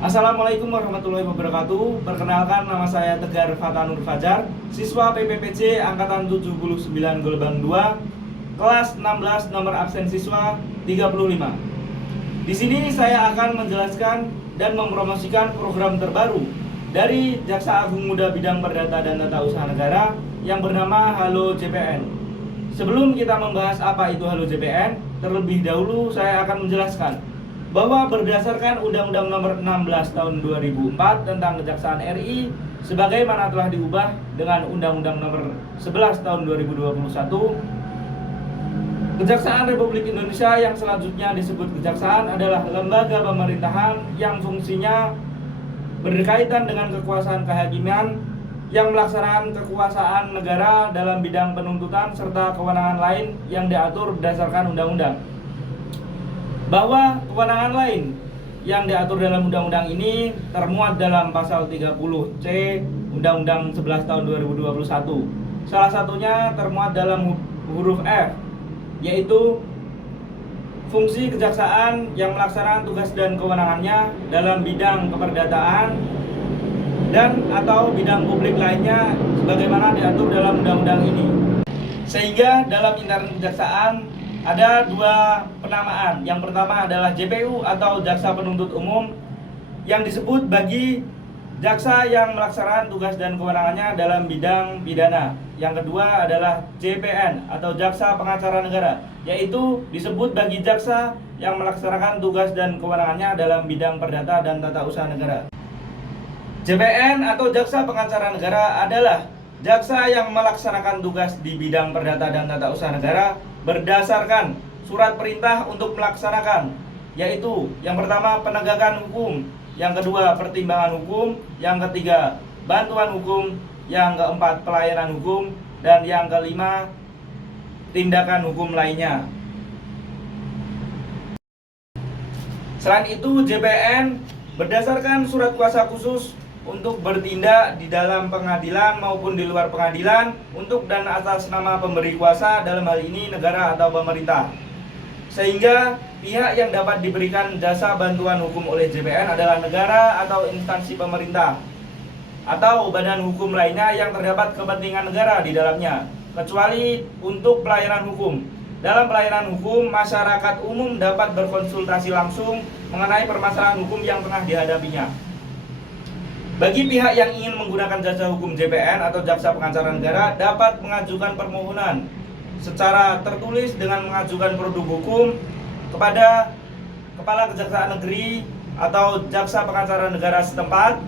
Assalamualaikum warahmatullahi wabarakatuh. Perkenalkan, nama saya Tegar Fatanur Fajar, siswa PPPC Angkatan 79 Gelombang 2, kelas 16, nomor absen siswa 35. Di sini saya akan menjelaskan dan mempromosikan program terbaru dari Jaksa Agung Muda Bidang Perdata dan Tata Usaha Negara yang bernama Halo JPN. Sebelum kita membahas apa itu Halo JPN, terlebih dahulu saya akan menjelaskan bahwa berdasarkan Undang-Undang Nomor 16 Tahun 2004 tentang Kejaksaan RI sebagaimana telah diubah dengan Undang-Undang Nomor 11 Tahun 2021, Kejaksaan Republik Indonesia yang selanjutnya disebut Kejaksaan adalah lembaga pemerintahan yang fungsinya berkaitan dengan kekuasaan kehakiman yang melaksanakan kekuasaan negara dalam bidang penuntutan serta kewenangan lain yang diatur berdasarkan undang-undang. Bahwa kewenangan lain yang diatur dalam undang-undang ini termuat dalam pasal 30C Undang-Undang 11 tahun 2021. Salah satunya termuat dalam huruf F, yaitu fungsi kejaksaan yang melaksanakan tugas dan kewenangannya dalam bidang keperdataan dan atau bidang publik lainnya sebagaimana diatur dalam undang-undang ini. Sehingga dalam internal kejaksaan ada dua penamaan. Yang pertama adalah JPU atau Jaksa Penuntut Umum yang disebut bagi jaksa yang melaksanakan tugas dan kewenangannya dalam bidang pidana. Yang kedua adalah JPN atau Jaksa Pengacara Negara, yaitu disebut bagi jaksa yang melaksanakan tugas dan kewenangannya dalam bidang perdata dan tata usaha negara. JPN atau Jaksa Pengacara Negara adalah jaksa yang melaksanakan tugas di bidang perdata dan tata usaha negara berdasarkan surat perintah untuk melaksanakan, yaitu yang pertama penegakan hukum, yang kedua pertimbangan hukum, yang ketiga bantuan hukum, yang keempat pelayanan hukum, dan yang kelima tindakan hukum lainnya. Selain itu, JPN berdasarkan surat kuasa khusus untuk bertindak di dalam pengadilan maupun di luar pengadilan untuk dan atas nama pemberi kuasa, dalam hal ini negara atau pemerintah. Sehingga pihak yang dapat diberikan jasa bantuan hukum oleh JPN adalah negara atau instansi pemerintah atau badan hukum lainnya yang terdapat kepentingan negara di dalamnya, kecuali untuk pelayanan hukum. Dalam pelayanan hukum, masyarakat umum dapat berkonsultasi langsung mengenai permasalahan hukum yang tengah dihadapinya. Bagi pihak yang ingin menggunakan jasa hukum JPN atau Jaksa Pengacara Negara dapat mengajukan permohonan secara tertulis dengan mengajukan produk hukum kepada Kepala Kejaksaan Negeri atau Jaksa Pengacara Negara setempat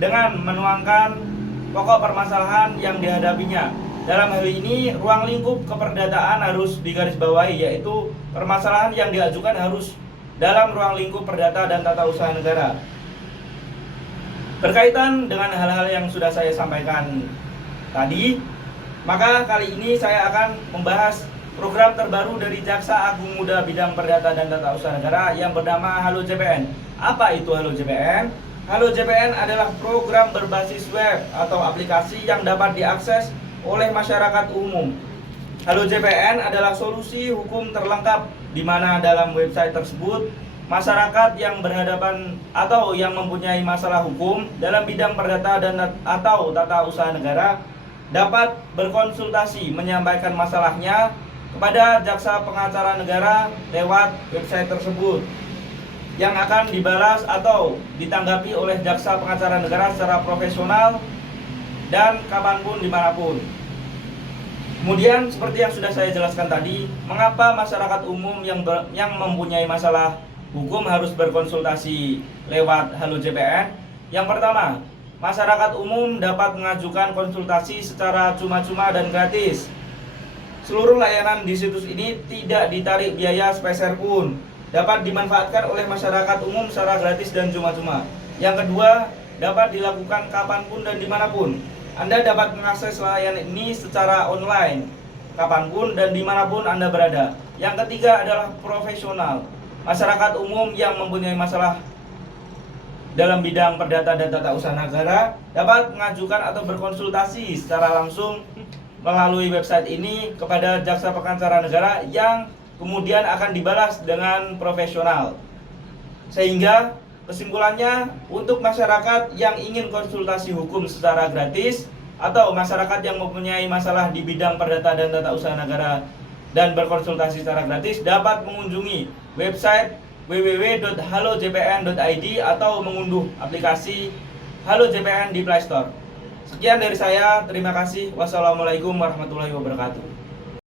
dengan menuangkan pokok permasalahan yang dihadapinya. Dalam hal ini, ruang lingkup keperdataan harus digarisbawahi, yaitu permasalahan yang diajukan harus dalam ruang lingkup perdata dan tata usaha negara. Berkaitan dengan hal-hal yang sudah saya sampaikan tadi, maka kali ini saya akan membahas program terbaru dari Jaksa Agung Muda Bidang Perdata dan Tata Usaha Negara yang bernama Halo JPN. Apa itu Halo JPN? Halo JPN adalah program berbasis web atau aplikasi yang dapat diakses oleh masyarakat umum. Halo JPN adalah solusi hukum terlengkap di mana dalam website tersebut masyarakat yang berhadapan atau yang mempunyai masalah hukum dalam bidang perdata dan atau tata usaha negara dapat berkonsultasi menyampaikan masalahnya kepada Jaksa Pengacara Negara lewat website tersebut yang akan dibalas atau ditanggapi oleh Jaksa Pengacara Negara secara profesional dan kapanpun dimanapun. Kemudian seperti yang sudah saya jelaskan tadi, mengapa masyarakat umum yang mempunyai masalah hukum harus berkonsultasi lewat Halo JPN? Yang pertama, masyarakat umum dapat mengajukan konsultasi secara cuma-cuma dan gratis. Seluruh layanan di situs ini tidak ditarik biaya sepeser pun, dapat dimanfaatkan oleh masyarakat umum secara gratis dan cuma-cuma. Yang kedua, dapat dilakukan kapanpun dan dimanapun. Anda dapat mengakses layanan ini secara online, kapanpun dan dimanapun Anda berada. Yang ketiga adalah profesional. Masyarakat umum yang mempunyai masalah dalam bidang perdata dan tata usaha negara dapat mengajukan atau berkonsultasi secara langsung melalui website ini kepada Jaksa Pengacara Negara yang kemudian akan dibalas dengan profesional. Sehingga kesimpulannya, untuk masyarakat yang ingin konsultasi hukum secara gratis atau masyarakat yang mempunyai masalah di bidang perdata dan tata usaha negara dan berkonsultasi secara gratis dapat mengunjungi website www.halojpn.id atau mengunduh aplikasi Halo JPN di Play Store. Sekian dari saya, terima kasih. Wassalamualaikum warahmatullahi wabarakatuh.